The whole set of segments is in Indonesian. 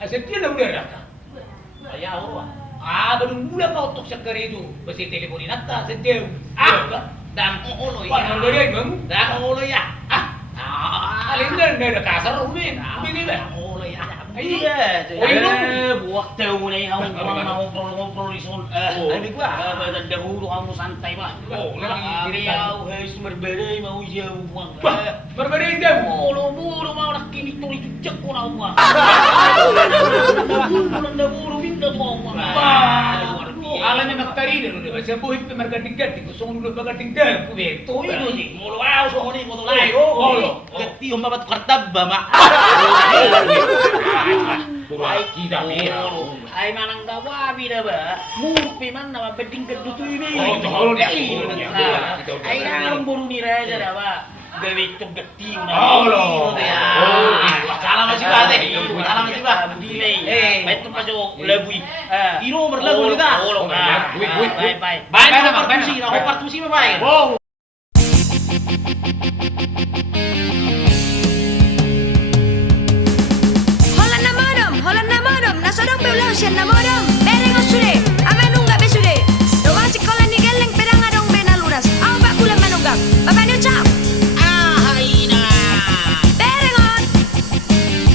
Setia na udah raka. Ayaw. Baru mula kau tok sekali itu. Besi teleponin atta setia. Dan ulo ya. Wah, nggak ada bang. Dan ulo ya. Alin na ada kasar umin. Umin ba? Ulo ya. Iya. Buat tahu mulai kamu ngobrol isun. Ini gua. Badan dahulu kamu santai pak. Ayaw, harus berbeda mau jauh bang. Berbeda jam. Ulo mau nak kini tulis cek ko na bang. Dahulu minta mo bang. Alam na magtari na rin. Siya buhit na margating-gating. Gusto ko nung magating-gating. Kuwento yun ni. Mulo wow, so ni mulo lai. Gati yung mabat kartab ba ma. Ay, kita pero. Ay manang dawa bida ba. Mupi man na mabeding kedutu ini. Tolo ni. Ay nang buru ni raja da ba. Gawi itu gati una. Salam masih ba teh. Salam masih ba. Delay. Betul pa jo lebui. Iro berlagu ni ta. Bye. Bye na partusi na. Ho partusi ma bye. Nasorong beulao siya na modom. Bereng o sude. Amanong gabi sude. Doang si kola ni geleng perang adong benaluras. Ang bakulang manunggak. Baba niyo ciao. Ay na. Berengon.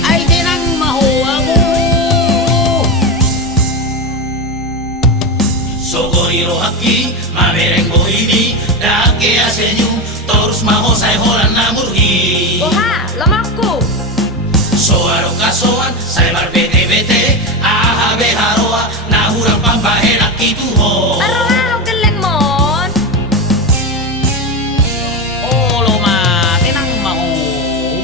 Ay tinang mahuwa mo. Socorro aqui, mamereng mo ini. Dake asenyum, terus maho say holan na murhi. Oha, lamakku. Soaro kasoan, say barbete-bete. Ahabe haroa, nahurang pambahenak ituho. Araw geleng mon. Olo ma, tinang mahu.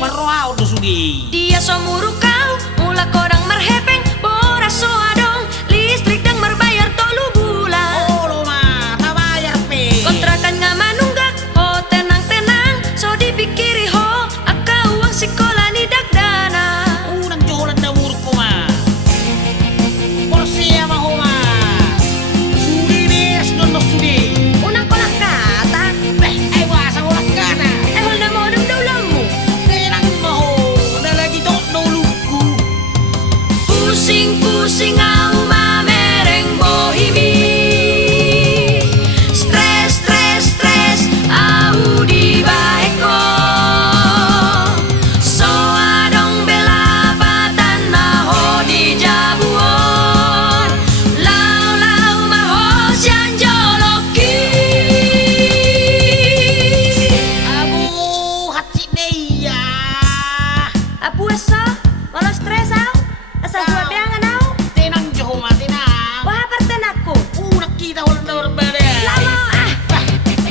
Marroa udah sugi. Dia somuru kau, mula kodang marhepeng, boras so adong, listrik dang marbayar tolu bulan. Olo ma, tabayar pe. Kontrakan nga manunggak, ho tenang-tenang, so dipikiri ho, akau ang sikola ni dagdana. Unang jolan na murko ma. Porsiya mahu ma. Sugi nes don sudi. Unang kolak kata, Ay wasa ulang kana. hol na modem daw lang mo. Tinang mahu. Na lagi tok noluku. Pusing-pusing ang mamereng bohimi. Stres, au di bae ko. So adong belapatan maho di jabuon. Lau maho siang joloki. Abu hatsi neya. Apu asa, wala stres au. Asa gua beangan au. Tinang joho ma tinang. Wah parten aku. Unak kita ulang na berbeda. Lama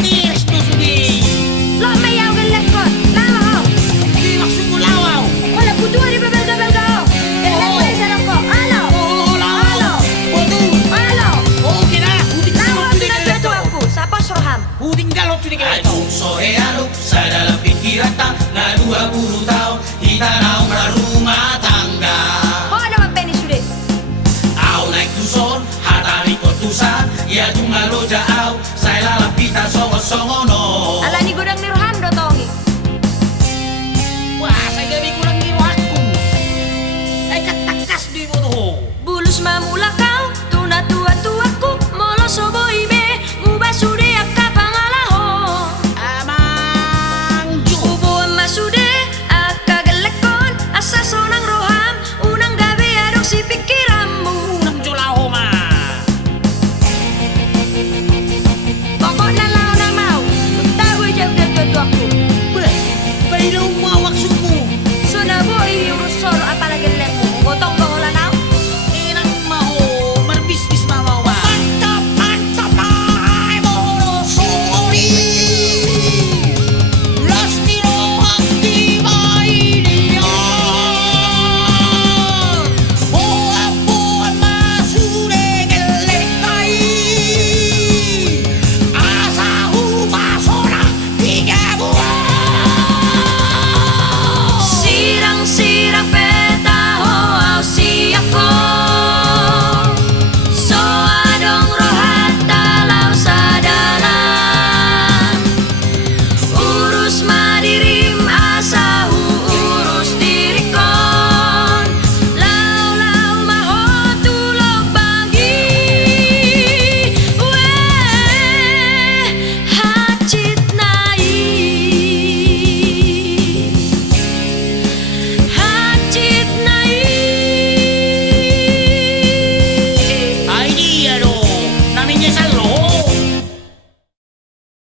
Yes do sudi. lo mayaw gelekot. Lama au. Di maksud mo lawaw. Wala butuh di bebel-bebel kau. Gelek mo sa ko. Alo. Alo. Alo. Okay na. Huding Lama galot sudah sudah jatuh aku. Sapa Surham? Huding galot sudah kita. Ayun soheano, sa dalam pikiran ta, na 20 taon, hita na umraru